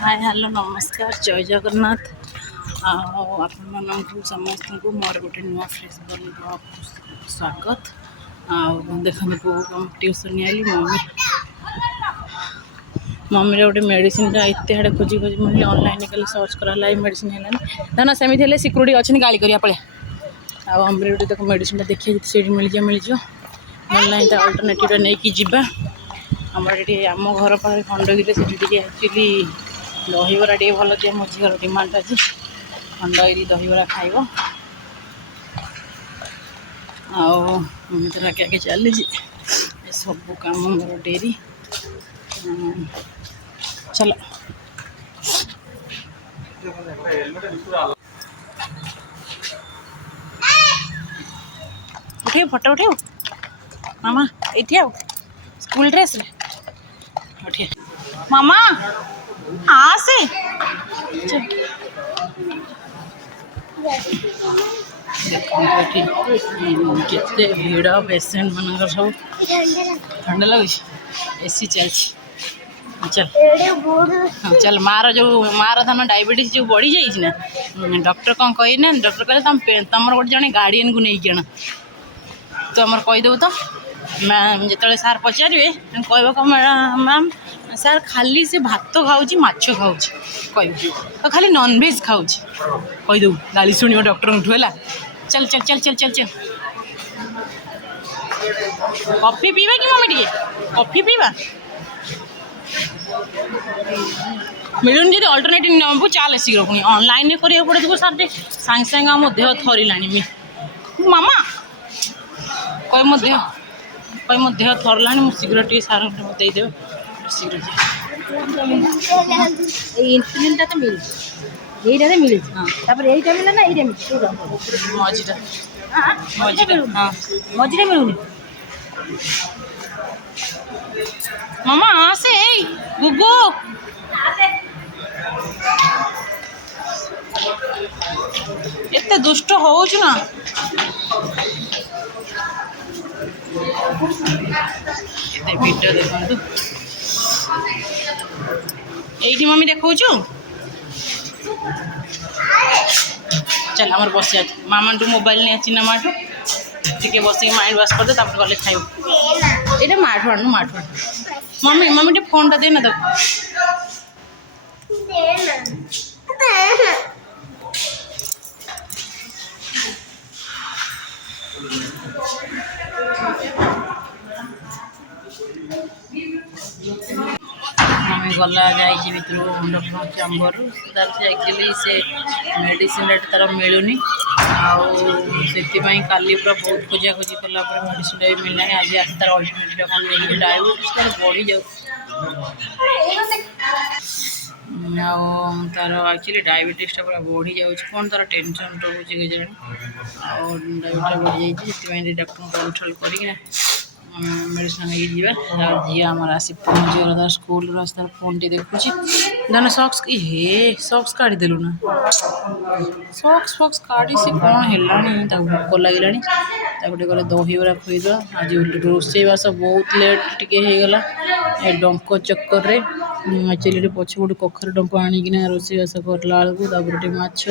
Hi hello नमस्कार जय जगन्नाथ आपको समस्त को मोर गोटे नुआ फ्रेस स्वागत देखो पुओ ट्यूशन आई मम्मी गोटे मेडिसिन एत आड़े खोजी खोजी मिले ऑनलाइन कल सर्च कराला मेडिसिन है ना सेमती सिक्यूरीटी अच्छी गाड़ी करा पड़े आमरी गोटे देखो मेडिसिन देखिए से मिल ऑनलाइन अल्टरनेटिव नहीं कि जीवा आमर ये आम घर पाखे खंडगिरी से एक्चुअली दहीबरा टे भल दिए मो झीर डिमांड अच्छी खंडगिरी दहीबरा खाइब आगे आगे चली सब कम मोर डेरी चलो उठे फोटो उठे मामा ये स्कूल ड्रेस उठे मामा आसे केते भीड़ पेसेंट मान सब ठंडा लगे एसी चलती चल हाँ चल मार जो मार धन डायबिटीज जो बढ़ी जाइए ना डॉक्टर कौन कही ना डॉक्टर कहले तुम गोटे जन गार्डियन को लेकिन आण तो आमर कहीदेव तो मैम जो सार पचारे कह मैम सार खाली से भात खाऊँ माछ खाऊँ कह तो खाली नॉनवेज खाऊँ कहीदेव गाली शुण डॉक्टर उठू है चल चल चल चल चल चल कॉफी पीवा कि मम्मी टे कॉफी पीवा मिलूनी जी अल्टरनेटिव नबू चल शीघ्र पुणी ऑनलाइन करा पड़े देखो सार सागे सागे मो देह थरला मामा कह मो देह थरला शीघ्र टे सार देदेव शीघ्र इन्सुलिन तो मिल ये मिले हाँ मिले ना ये मझीटा हाँ मझे मिलूनी मामा आसे गुगु एते दुष्ट होउछ ना एते वीडियो देखंतु एठी मम्मी देखौछु चल हमर बस जा मामा टू मोबाइल ने चिना माठो टिके बस माइंड वॉश कर दे तब गले खाइब एटा माठो आनु माठो मम्मी मम्मी टे फोन टा दे ना तक मम्मी गला जाइए भर डॉक्टर चैम्बर तार से एक्चुअली से मेडिसिन तार मिलूनी आपाई काली पूरा बहुत खोजा खोजी कला मेडिसिन भी मिलना आज आस तार अल्टरनेटिव कौन मिल डायबिटीज तार बढ़ी जाऊ तार एक्चुअली डायबिटीज पूरा बढ़ी जाऊँ कौन तार टेंशन रोचे के जाने डायबिटीज बढ़ी जाइए डॉक्टर कंट्रोल करना मेडिसिन लेके झी आमर आसी पहुँचीगला तार स्कूल रास्तार फोन टी देखुची दाना सक्स हे सक्स काढ़ीदेलु ना सक्स फक्स काढ़ी से कौन है भोक लगे गले दहीबरा खुईद आज रोषेईबास बहुत लेट टिकेगला डंक चक्कर एक्चुअली पछपटू कखार डंक आणिकिना रोषेईबास करला बेलू माछ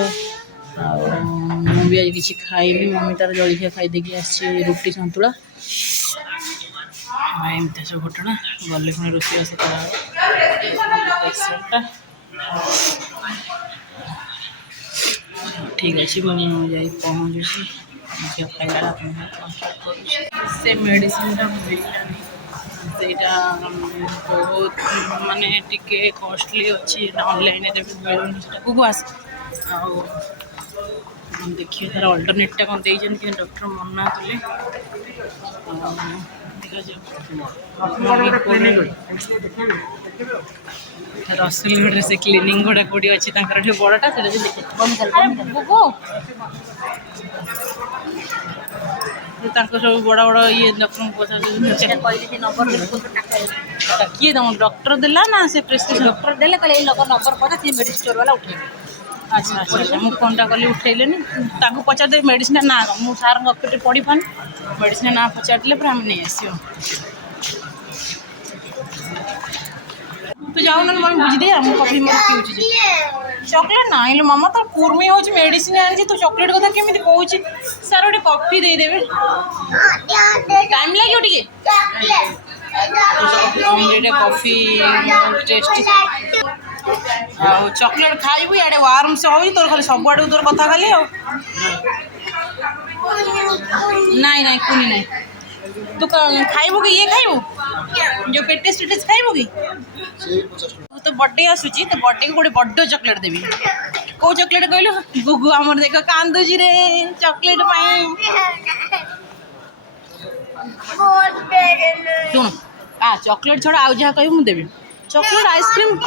मुझे आज किसी खाइनी मम्मी तार जलिया खाईदेकी आसी रुटी सतुला एमती सब घटना गले पुणी रोषेईबास कर ठीक अच्छे मुझे पहुँचुची खाइला से मेडिसिन मिलला बहुत माने टिके कॉस्टली अच्छी ऑनलाइन मिलूनी कुकु आस देखिए तार अल्टरनेटटा कौन देखें डॉक्टर मना कले रसलगढ़ से क्लिनिक गोटा कौटी अच्छी बड़टा सब बड़ बड़ ये डॉक्टर किए तुम डॉक्टर देला ना से प्रेस्क्रिप्शन डॉक्टर देले कहले नंबर पता सी मेडिसिन स्टोर वाला उठे अच्छा अच्छा मुझे फोन टा कली उठेले पचार दे मेडिसिन ना मुझे सार अफिट पढ़ी पान मेडिसिन ना पचारे आम नहीं आस तू जाऊ ना मम्मी बुझी दे हम कॉफी मत पिउची चॉकलेट ना लो मामा तो कुर्मी होची मेडिसिन आनी तू चॉकलेट कथा केमिति कहूची सर ओटे कॉफी दे देबे टाइम लागियो टिके अमृत कॉफी टेस्टी चॉकलेट खाइबू याडे वार्म से होई तोर खाली सब आडे तोर कथा खाली नहीं नहीं कुनी नहीं तू खाइबू कि ये खाइबू जो पेटेस टेटेस खाइबू कि तो बर्थडे आसुची तो बर्थडे को गोटे बड्ड चॉकलेट देबी को चॉकलेट कहलु गुगु हमर देख कांदुजी रे चॉकलेट पाई सुन आ चॉकलेट छड़ा आउ जहा कहबू मु देबी चॉकलेट आइसक्रीम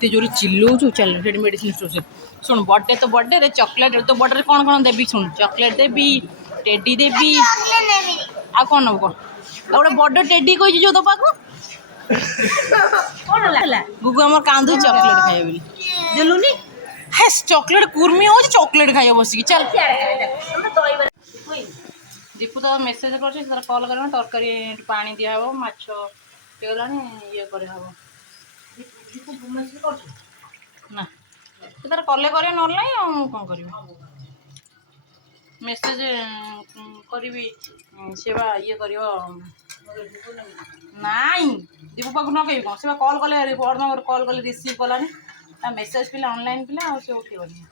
ते जोरी चिल्लो जो चल रेड मेडिसिन स्टोर से सुन बर्थडे तो बर्थडे रे चॉकलेट तो बर्थडे कौन कौन देबी सुन चॉकलेट देबी टेडी देबी आ कौन नब कौन गोटे बड़ टेडी कही जो तो पाक गुगु आम कांदू चॉकलेट खाए बोली देलुनी है चॉकलेट कुर्मी हो चॉकलेट खाए बसिक चल दीपू तो मेसेज कर कल कर तरकारी पानी दिहब माछ गला ये करहब ना तार कले करे ना कौन कर मेसेज करी से ये कर नाई दीपू पाक न कह कौन से कल कले कल कले रिसीव कलानी मेसेज पिला ऑनलाइन पिला और से उठेबनी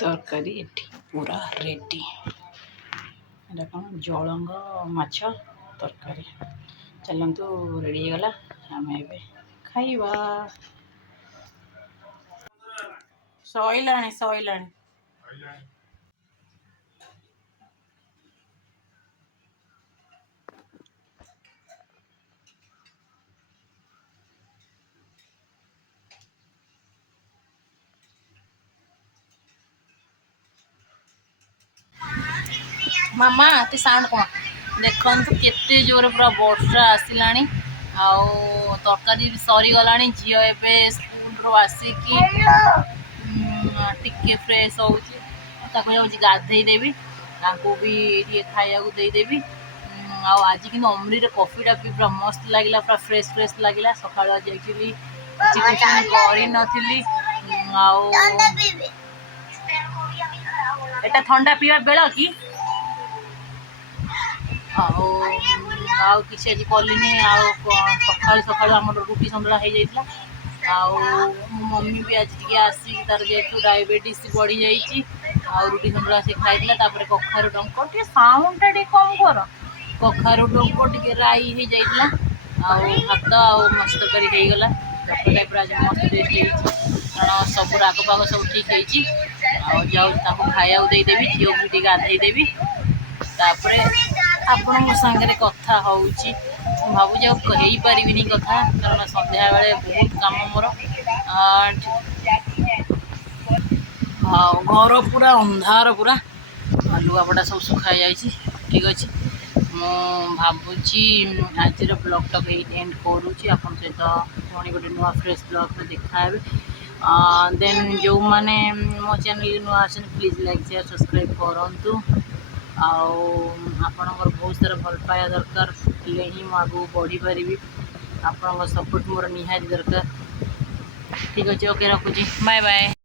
तरकारी एठी पूरा रेडी एटा कौन जलंग माछ तरकारी चलतु रेडी गला आम ए खाइबा सैला मामा ते साउंड कौन देखु केते जोर पूरा वर्षा आसला तरकारी भी सरीगला झी ए स्कूल आसिकी टिके फ्रेश हो गाधे देवी भी ये खाया देदेवी आज कि अमरी कॉफीटा भी पूरा मस्त लगे पूरा फ्रेश फ्रेश लगे सका एक्चुअली करी एटा ठंडा पीवा बेल कि किसी आज कलिनी सका सका आम रुटी सतुला हो जाता मम्मी भी आज टी आसिक तार जेहतु डायबिटीज बढ़ी जाइए रुटी सतुला से खाई कखारू डंक टे साउंडटा टे कम कर कखारू डंक टे राई हो जाता भात माछ तरकारी होगला टाइप आज मस्त टेस्ट कारण सब राग पाग सब ठीक है जाऊँ खाया देदेवी झील को भी गाधेदेवी तापर आपण मो सांगे कथा होची भावुँ हो पारिनी कथा कारण सन्ध्या बेले बहुत कम मोर घर पूरा अंधार पूरा लुगापटा सब सुखाई जाइए ठीक अच्छे मुझुची आज ब्लॉगटा एंड करुँची आपन सहित पुणी गोटे नुआ फ्रेश ब्लॉग में देखा देन जो मैंने मो चैनल नुआ आसन प्लीज लाइक शेयर सब्सक्राइब करूँ आपणकर बहुत सारा भल पाया दरकार हेल्ले ही आगू बढ़ी पारि आपण सपोर्ट मोर निहाती दरकार ठीक अच्छे ओके रखुची बाय बाय।